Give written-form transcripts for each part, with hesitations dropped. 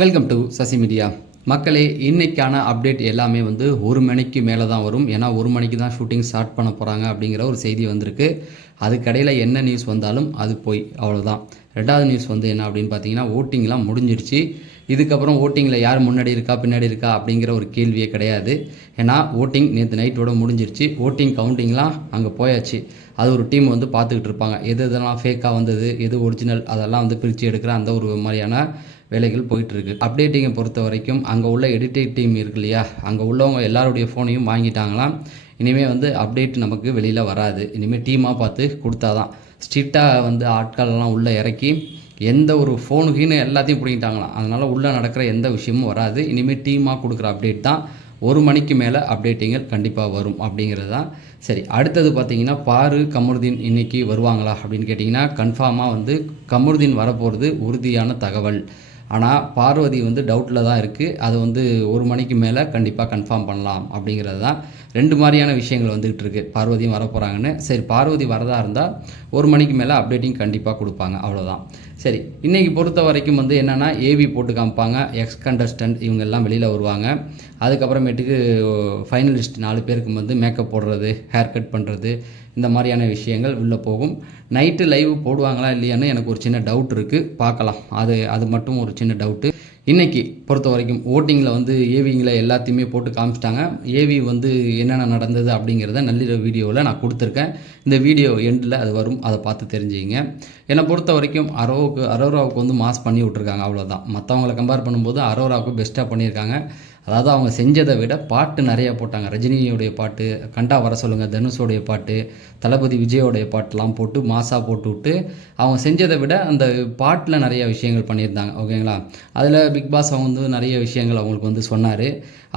Welcome to Sasi media. மக்களே, இன்னைக்கான update எல்லாமே வந்து 1 மணிக்கு மேலே தான் வரும். ஏன்னா 1 மணிக்கு தான் ஷூட்டிங் ஸ்டார்ட் பண்ண போகிறாங்க அப்படிங்கிற ஒரு செய்தி வந்திருக்கு. அதுக்கடையில் என்ன நியூஸ் வந்தாலும் அது போய் அவ்வளோதான். ரெண்டாவது நியூஸ் வந்து என்ன அப்படின்னு பார்த்தீங்கன்னா, ஓட்டிங்லாம் முடிஞ்சிடுச்சு. இதுக்கப்புறம் ஓட்டிங்கில் யார் முன்னாடி இருக்கா பின்னாடி இருக்கா அப்படிங்கிற ஒரு கேள்வியே கிடையாது. ஏன்னா ஓட்டிங் நேற்று நைட்டோட முடிஞ்சிருச்சு. ஓட்டிங் கவுண்டிங்லாம் அங்கே போயாச்சு. அது ஒரு டீம் வந்து பார்த்துக்கிட்டு இருப்பாங்க. எது எதெல்லாம் ஃபேக்காக வந்தது, எது ஒரிஜினல், அதெல்லாம் வந்து பிரித்து எடுக்கிற அந்த ஒரு மாதிரியான வேலைகள் போயிட்டுருக்கு. அப்டேட்டிங்கை பொறுத்த வரைக்கும் அங்கே உள்ள எடிட்டிங் டீம் இருக்கு இல்லையா, அங்கே உள்ளவங்க எல்லாருடைய ஃபோனையும் வாங்கிட்டாங்களாம். இனிமேல் வந்து அப்டேட் நமக்கு வெளியில் வராது. இனிமேல் டீமாக பார்த்து கொடுத்தா தான். ஸ்ட்ரிக்டாக வந்து ஆட்களெல்லாம் உள்ளே இறக்கி எந்த ஒரு ஃபோனுக்குன்னு எல்லாத்தையும் பிடிக்கிட்டாங்களாம். அதனால் உள்ளே நடக்கிற எந்த விஷயமும் வராது. இனிமேல் டீமாக கொடுக்குற அப்டேட் தான். 1 மணிக்கு மேலே அப்டேட்டிங்கள் கண்டிப்பாக வரும் அப்படிங்கிறது தான். சரி, அடுத்தது பார்த்தீங்கன்னா, பாரு கமருதீன் இன்றைக்கி வருவாங்களா அப்படின்னு கேட்டிங்கன்னா, கன்ஃபார்மாக வந்து கமருதீன் வரப்போகிறது உறுதியான தகவல். ஆனால் பார்வதி வந்து டவுட்டில் தான் இருக்குது. அது வந்து 1 மணிக்கு மேலே கண்டிப்பாக கன்ஃபார்ம் பண்ணலாம் அப்படிங்கிறது தான். 2 மாதிரியான விஷயங்கள் வந்துகிட்டு இருக்குது. பார்வதியும் வரப்போகிறாங்கன்னு. சரி, பார்வதி வரதா இருந்தால் 1 மணிக்கு மேலே அப்டேட்டிங் கண்டிப்பாக கொடுப்பாங்க, அவ்வளோதான். சரி, இன்றைக்கி பொறுத்த வரைக்கும் வந்து என்னென்னா, ஏவி போட்டு காமிப்பாங்க. எக்ஸ் கண்டஸ்டன்ட் இவங்க எல்லாம் வெளியில் வருவாங்க. அதுக்கப்புறமேட்டுக்கு ஃபைனலிஸ்ட் 4 பேருக்கு வந்து மேக்கப் போடுறது, ஹேர் கட் பண்ணுறது, இந்த மாதிரியான விஷயங்கள் உள்ளே போகும். நைட்டு லைவ் போடுவாங்களா இல்லையான்னு எனக்கு ஒரு சின்ன டவுட் இருக்குது. பார்க்கலாம். அது மட்டும் ஒரு சின்ன டவுட்டு. இன்றைக்கி பொறுத்த வரைக்கும் ஓட்டிங்கில் வந்து ஏவிங்களை எல்லாத்தையுமே போட்டு காமிச்சிட்டாங்க. ஏவி வந்து என்னென்ன நடந்தது அப்படிங்கிறத நள்ளிரவு வீடியோவில் நான் கொடுத்துருக்கேன். இந்த வீடியோ எண்டில் அது வரும், அதை பார்த்து தெரிஞ்சுக்கிங்க. என்னை பொறுத்த வரைக்கும் அரோராவுக்கு வந்து மாஸ் பண்ணி விட்ருக்காங்க, அவ்வளோதான். மற்றவங்களை கம்பேர் பண்ணும்போது அரோராவுக்கு பெஸ்ட்டாக பண்ணியிருக்காங்க. அதாவது அவங்க செஞ்சதை விட பாட்டு நிறையா போட்டாங்க. ரஜினியோடைய பாட்டு, கண்டா வர சொல்லுங்கள், தனுஷோடைய பாட்டு, தளபதி விஜயோடைய பாட்டெலாம் போட்டு மாசாக போட்டு விட்டு அவங்க செஞ்சதை விட அந்த பாட்டில் நிறைய விஷயங்கள் பண்ணியிருந்தாங்க. ஓகேங்களா? அதில் பிக் பாஸ் அவங்க வந்து நிறைய விஷயங்கள் அவங்களுக்கு வந்து சொன்னார்.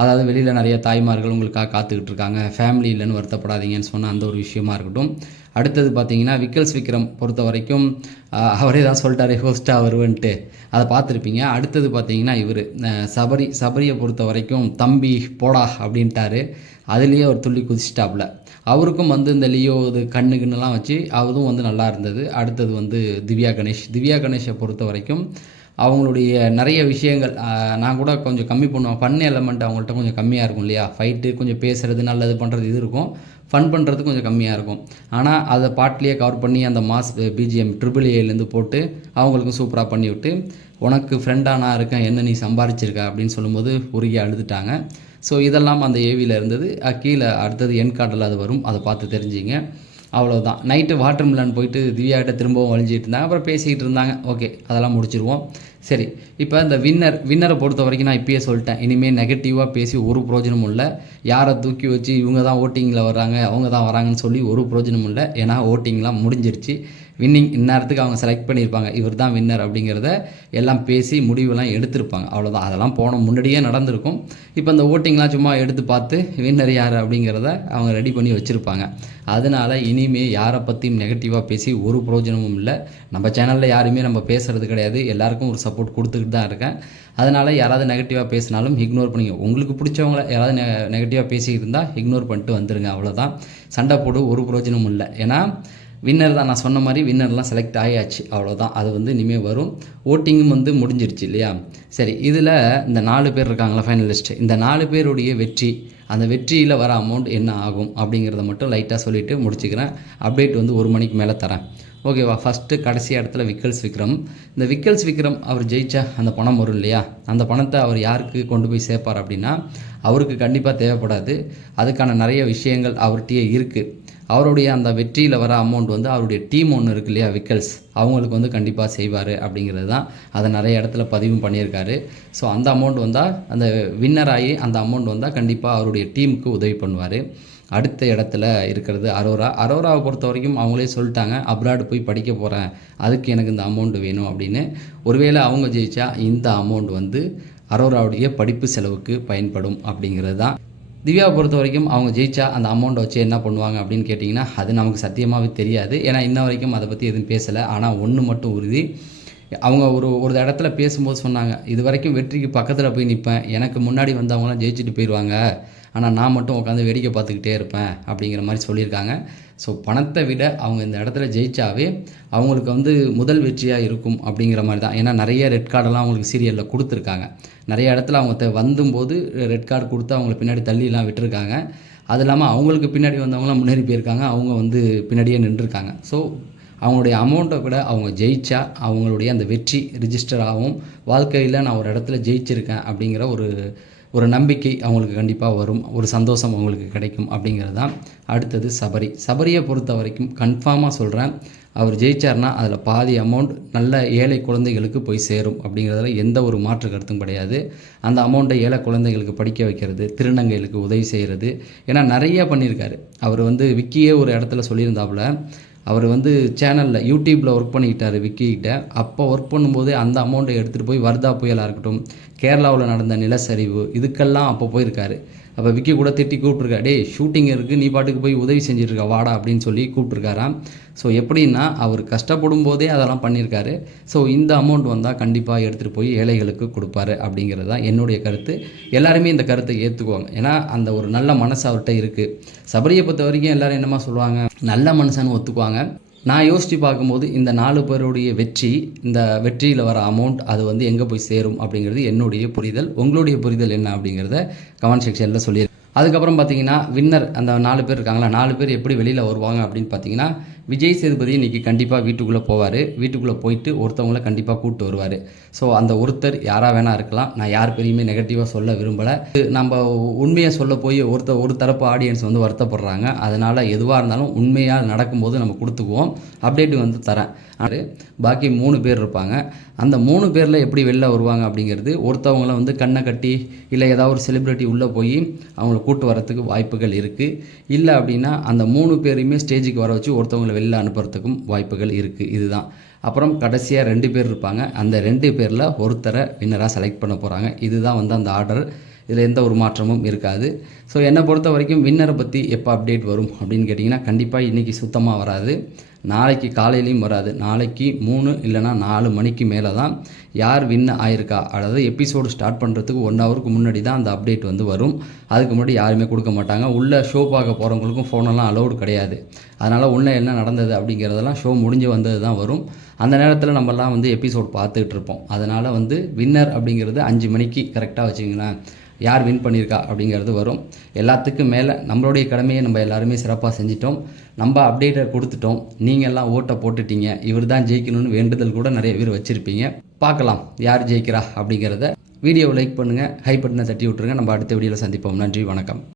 அதாவது வெளியில் நிறைய தாய்மார்கள் உங்களுக்காக காத்துக்கிட்டு இருக்காங்க, ஃபேமிலி இல்லைன்னு வருத்தப்படாதீங்கன்னு சொன்ன அந்த ஒரு விஷயமா இருக்கட்டும். அடுத்தது பார்த்தீங்கன்னா, விக்கல்ஸ் விக்ரம் பொறுத்த வரைக்கும் அவரே தான் சொல்லிட்டாரு ஹோஸ்ட்டாக வருவன்ட்டு, அதை பார்த்துருப்பீங்க. அடுத்தது பார்த்தீங்கன்னா, இவர் சபரியை பொறுத்த வரைக்கும் தம்பி போடா அப்படின்ட்டாரு. அதுலேயே அவர் துள்ளி குதிச்சிட்டாப்புல. அவருக்கும் வந்து இந்த லியோ இது கண்ணுக்குன்னெலாம் வச்சு அதுவும் வந்து நல்லா இருந்தது. அடுத்தது வந்து திவ்யா கணேஷை பொறுத்த வரைக்கும் அவங்களுடைய நிறைய விஷயங்கள் நான் கூட கொஞ்சம் கம்மி பண்ணுவேன். ஃபன் எலமெண்ட் அவங்கள்ட்ட கொஞ்சம் கம்மியாக இருக்கும் இல்லையா. ஃபைட்டு கொஞ்சம் பேசுகிறது, நல்லது பண்ணுறது இது இருக்கும். ஃபன் பண்ணுறது கொஞ்சம் கம்மியாக இருக்கும். ஆனால் அதை பாட்டிலேயே கவர் பண்ணி அந்த மாஸ் பிஜிஎம் AAAலேருந்து போட்டு அவங்களுக்கும் சூப்பராக பண்ணி விட்டு, உனக்கு ஃப்ரெண்டாக நான் இருக்கேன், என்ன நீ சம்பாதிச்சிருக்க அப்படின்னு சொல்லும்போது உருகி அழுதுட்டாங்க. ஸோ இதெல்லாம் அந்த ஏவியில் இருந்தது. கீழே அடுத்தது என் கார்டில் அது வரும், அதை பார்த்து தெரிஞ்சிங்க. அவ்வளோதான். நைட்டு வாட்டர் மிலன் போயிட்டு திவ்யாகிட்ட திரும்பவும் வழிஞ்சிட்டு இருந்தாங்க. அப்புறம் பேசிக்கிட்டு இருந்தாங்க. ஓகே, அதெல்லாம் முடிச்சிருவோம். சரி, இப்போ இந்த வின்னரை பொறுத்த வரைக்கும் நான் இப்பயே சொல்லிட்டேன். இனிமேல் நெகட்டிவாக பேசி ஒரு பிரோஜனமும் இல்லை. யாரை தூக்கி வச்சு இவங்க தான் ஓட்டிங்கில் வர்றாங்க, அவங்க தான் வராங்கன்னு சொல்லி ஒரு பிரோஜனமும் இல்லை. ஏன்னா ஓட்டிங்லாம் முடிஞ்சிருச்சு. வின்னிங் இந்நேரத்துக்கு அவங்க செலக்ட் பண்ணியிருப்பாங்க, இவர் தான் வின்னர் அப்படிங்கிறத எல்லாம் பேசி முடிவெல்லாம் எடுத்திருப்பாங்க, அவ்வளோதான். அதெல்லாம் முன்னாடியே நடந்திருக்கும். இப்போ இந்த ஓட்டிங்லாம் சும்மா எடுத்து பார்த்து வின்னர் யார் அப்படிங்கிறத அவங்க ரெடி பண்ணி வச்சுருப்பாங்க. அதனால் இனிமேல் யாரை பற்றியும் நெகட்டிவாக பேசி ஒரு பிரோஜனமும் இல்லை. நம்ம சேனலில் யாருமே நம்ம பேசுகிறது கிடையாது. எல்லாருக்கும் ஒரு சப்போர்ட் கொடுத்துக்கிட்டு தான் இருக்கேன். அதனால் யாராவது நெகட்டிவாக பேசினாலும் இக்னோர் பண்ணிங்க. உங்களுக்கு பிடிச்சவங்கள யாராவது நெகட்டிவாக பேசிக்கிட்டு இருந்தால் இக்னோர் பண்ணிட்டு வந்துடுங்க, அவ்வளோதான். சண்டை போடு ஒரு பிரோஜனமும் இல்லை. ஏன்னா வின்னர் தான், நான் சொன்ன மாதிரி வின்னர்லாம் செலக்ட் ஆகியாச்சு, அவ்வளோதான். அது வந்து இனிமேல் வரும். ஓட்டிங்கும் வந்து முடிஞ்சிருச்சு இல்லையா. சரி, இதில் இந்த 4 பேர் இருக்காங்களா ஃபைனலிஸ்ட்டு, இந்த 4 பேருடைய வெற்றி, அந்த வெற்றியில் வர அமௌண்ட் என்ன ஆகும் அப்படிங்கிறத மட்டும் லைட்டாக சொல்லிவிட்டு முடிச்சுக்கிறேன். அப்டேட் வந்து 1 மணிக்கு மேலே தரேன், ஓகேவா. ஃபஸ்ட்டு கடைசி இடத்துல விக்கல்ஸ் விக்ரம். இந்த விக்கல்ஸ் விக்ரம் அவர் ஜெயிச்சா அந்த பணம் வரும் இல்லையா, அந்த பணத்தை அவர் யாருக்கு கொண்டு போய் சேர்ப்பார் அப்படின்னா, அவருக்கு கண்டிப்பாக தேவைப்படாது. அதுக்கான நிறைய விஷயங்கள் அவர்கிட்டயே இருக்குது. அவருடைய அந்த வெற்றியில் வர அமௌண்ட் வந்து அவருடைய டீம் ஒன்று இருக்கு இல்லையா, விக்கல்ஸ், அவங்களுக்கு வந்து கண்டிப்பாக செய்வார் அப்படிங்கிறது தான். அதை நிறைய இடத்துல பதிவும் பண்ணியிருக்காரு. ஸோ அந்த அமௌண்ட் வந்தால், அந்த வின்னர் ஆகி அந்த அமௌண்ட் வந்தால் கண்டிப்பாக அவருடைய டீமுக்கு உதவி பண்ணுவார். அடுத்த இடத்துல இருக்கிறது அரோராவை பொறுத்த வரைக்கும் அவங்களே சொல்லிட்டாங்க, அப்ராடு போய் படிக்க போகிறேன், அதுக்கு எனக்கு இந்த அமௌண்ட் வேணும் அப்படின்னு. ஒருவேளை அவங்க ஜெயித்தா இந்த அமௌண்ட் வந்து அரோராவுடைய படிப்பு செலவுக்கு பயன்படும் அப்படிங்கிறது தான். திவ்யாவை பொறுத்த வரைக்கும் அவங்க ஜெயிச்சா அந்த அமௌண்ட்டை வச்சு என்ன பண்ணுவாங்க அப்படின்னு கேட்டிங்கன்னா, அது நமக்கு சத்தியமாகவே தெரியாது. ஏன்னா இன்ன வரைக்கும் அதை பற்றி எதுவும் பேசலை. ஆனால் ஒன்று மட்டும் உறுதி, அவங்க ஒரு இடத்துல பேசும்போது சொன்னாங்க, இது வரைக்கும் வெற்றிக்கு பக்கத்தில் போய் நிற்பேன், எனக்கு முன்னாடி வந்தவங்களாம் ஜெயிச்சுட்டு போயிடுவாங்க, ஆனால் நான் மட்டும் உட்காந்து வேடிக்கை பார்த்துக்கிட்டே இருப்பேன் அப்படிங்கிற மாதிரி சொல்லியிருக்காங்க. ஸோ பணத்தை விட அவங்க இந்த இடத்துல ஜெயிச்சாவே அவங்களுக்கு வந்து முதல் வெற்றியாக இருக்கும் அப்படிங்கிற மாதிரி தான். ஏன்னா நிறைய ரெட் கார்டெல்லாம் அவங்களுக்கு சீரியலில் கொடுத்துருக்காங்க. நிறைய இடத்துல அவங்க வந்தும்போது ரெட் கார்டு கொடுத்து அவங்கள பின்னாடி தள்ளிலாம் விட்டுருக்காங்க. அது இல்லாமல் அவங்களுக்கு பின்னாடி வந்தவங்களாம் முன்னேறி போயிருக்காங்க. அவங்க வந்து பின்னாடியே நின்றுருக்காங்க. ஸோ அவங்களுடைய அமௌண்ட்டை விட அவங்க ஜெயிச்சா அவங்களுடைய அந்த வெற்றி ரிஜிஸ்டர் ஆகும். வாழ்க்கையில் நான் ஒரு இடத்துல ஜெயிச்சிருக்கேன் அப்படிங்கிற ஒரு நம்பிக்கை அவங்களுக்கு கண்டிப்பாக வரும். ஒரு சந்தோஷம் அவங்களுக்கு கிடைக்கும் அப்படிங்கிறது தான். அடுத்தது சபரியை பொறுத்த வரைக்கும் கன்ஃபார்மாக சொல்கிறேன், அவர் ஜெயிச்சார்னா அதில் பாதி அமௌண்ட் நல்ல ஏழை குழந்தைகளுக்கு போய் சேரும் அப்படிங்கிறதுல எந்த ஒரு மாற்று கருத்தும் கிடையாது. அந்த அமௌண்ட்டை ஏழை குழந்தைகளுக்கு படிக்க வைக்கிறது, திருநங்கைகளுக்கு உதவி செய்கிறது, ஏன்னா நிறைய பண்ணியிருக்காரு. அவர் வந்து விக்கியே ஒரு இடத்துல சொல்லியிருந்தாப்புல, அவர் வந்து சேனலில் யூடியூப்பில் ஒர்க் பண்ணிக்கிட்டார் விக்கிக்கிட்ட. அப்போ ஒர்க் பண்ணும்போதே அந்த அமௌண்ட்டை எடுத்துகிட்டு போய் வர்தா புயலாக இருக்கட்டும், கேரளாவில் நடந்த நிலச்சரிவு, இதுக்கெல்லாம் அப்போ போயிருக்காரு. அப்போ விக்கி கூட திட்டி கூப்பிட்ருக்கா, டேய் ஷூட்டிங் இருக்குது, நீ பாட்டுக்கு போய் உதவி செஞ்சுருக்கா வாடா அப்படின்னு சொல்லி கூப்பிட்ருக்காராம். ஸோ எப்படின்னா அவர் கஷ்டப்படும் போதே அதெல்லாம் பண்ணியிருக்காரு. ஸோ இந்த அமௌண்ட் வந்தால் கண்டிப்பாக எடுத்துகிட்டு போய் ஏழைகளுக்கு கொடுப்பாரு அப்படிங்கிறது தான் என்னுடைய கருத்து. எல்லாருமே இந்த கருத்தை ஏற்றுக்குவாங்க. ஏன்னா அந்த ஒரு நல்ல மனசு அவர்கிட்ட இருக்குது. சபரியை பொறுத்த வரைக்கும் எல்லோரும் என்னமா சொல்லுவாங்க, நல்ல மனுஷன்னு ஒத்துக்குவாங்க. நான் யோசித்து பார்க்கும்போது இந்த 4 பேருடைய வெற்றி, இந்த வெற்றியில் வர அமௌண்ட் அது வந்து எங்கே போய் சேரும் அப்படிங்கிறது என்னுடைய புரிதல். உங்களுடைய புரிதல் என்ன அப்படிங்கிறத கமெண்ட் செக்ஷனில் சொல்லிடுறேன். அதுக்கப்புறம் பார்த்தீங்கன்னா வின்னர் அந்த 4 பேர் இருக்காங்களா, 4 பேர் எப்படி வெளியில் வருவாங்க அப்படின்னு பார்த்தீங்கன்னா, விஜய் சேதுபதி இன்றைக்கி கண்டிப்பாக வீட்டுக்குள்ளே போவார். வீட்டுக்குள்ளே போயிட்டு ஒருத்தவங்களை கண்டிப்பாக கூப்பிட்டு வருவார். ஸோ அந்த ஒருத்தர் யாராக வேணா இருக்கலாம். நான் யார் பெரியுமே நெகட்டிவாக சொல்ல விரும்பலை. நம்ம உண்மையை சொல்ல போய் ஒரு தரப்பு ஆடியன்ஸ் வந்து வருத்தப்படுறாங்க. அதனால் எதுவாக இருந்தாலும் உண்மையாக நடக்கும்போது நம்ம கொடுத்துக்குவோம். அப்டேட்டு வந்து தரேன். பாக்கி 3 பேர் இருப்பாங்க. அந்த 3 பேரில் எப்படி வெளில வருவாங்க அப்படிங்கிறது, ஒருத்தவங்கள வந்து கண்ணை கட்டி இல்லை ஏதாவது ஒரு செலிப்ரிட்டி உள்ளே போய் அவங்கள கூட்டு வரத்துக்கு வாய்ப்புகள் இருக்குது. இல்லை அப்படின்னா அந்த 3 பேரையுமே ஸ்டேஜுக்கு வர வச்சு ஒருத்தவங்களை வெளில அனுப்புறதுக்கும் வாய்ப்புகள் இருக்குது. இதுதான். அப்புறம் கடைசியாக 2 பேர் இருப்பாங்க. அந்த 2 பேரில் ஒருத்தரை வின்னராக செலக்ட் பண்ண போகிறாங்க. இதுதான் வந்து அந்த ஆர்டர். இதில் எந்த ஒரு மாற்றமும் இருக்காது. ஸோ என்னை பொறுத்த வரைக்கும் வின்னரை பற்றி எப்போ அப்டேட் வரும் அப்படின்னு கேட்டிங்கன்னா, கண்டிப்பாக இன்றைக்கி சுத்தமாக வராது, நாளைக்கு காலையிலையும் வராது. நாளைக்கு 3 இல்லைனா 4 மணிக்கு மேலே தான் யார் வின் ஆயிருக்கா, அதாவது எபிசோடு ஸ்டார்ட் பண்ணுறதுக்கு 1 ஹவருக்கு முன்னாடி தான் அந்த அப்டேட் வந்து வரும். அதுக்கு முன்னாடி யாருமே கொடுக்க மாட்டாங்க. உள்ளே ஷோ பார்க்க போகிறவங்களுக்கும் ஃபோனெல்லாம் அலௌடு கிடையாது. அதனால் உள்ளே என்ன நடந்தது அப்படிங்கிறதெல்லாம் ஷோ முடிஞ்சு வந்தது தான் வரும். அந்த நேரத்தில் நம்மலாம் வந்து எபிசோட் பார்த்துக்கிட்டு இருப்போம். அதனால் வந்து வின்னர் அப்படிங்கிறது 5 மணிக்கு கரெக்டாக வச்சிங்களேன், யார் வின் பண்ணியிருக்கா அப்படிங்கிறது வரும். எல்லாத்துக்கும் மேலே நம்மளுடைய கடமையை நம்ம எல்லாருமே சிறப்பாக செஞ்சிட்டோம். நம்ம அப்டேட்டை கொடுத்துட்டோம். நீங்கள் எல்லாம் ஓட்டை போட்டுட்டீங்க. இவர் தான் ஜெயிக்கணும்னு வேண்டுதல் கூட நிறைய பேர் வச்சுருப்பீங்க. பார்க்கலாம் யார் ஜெயிக்கிறா அப்படிங்கிறத. வீடியோவை லைக் பண்ணுங்கள், ஹை பட்டனை தட்டி விட்ருங்க. நம்ம அடுத்த வீடியோவில் சந்திப்போம். நன்றி, வணக்கம்.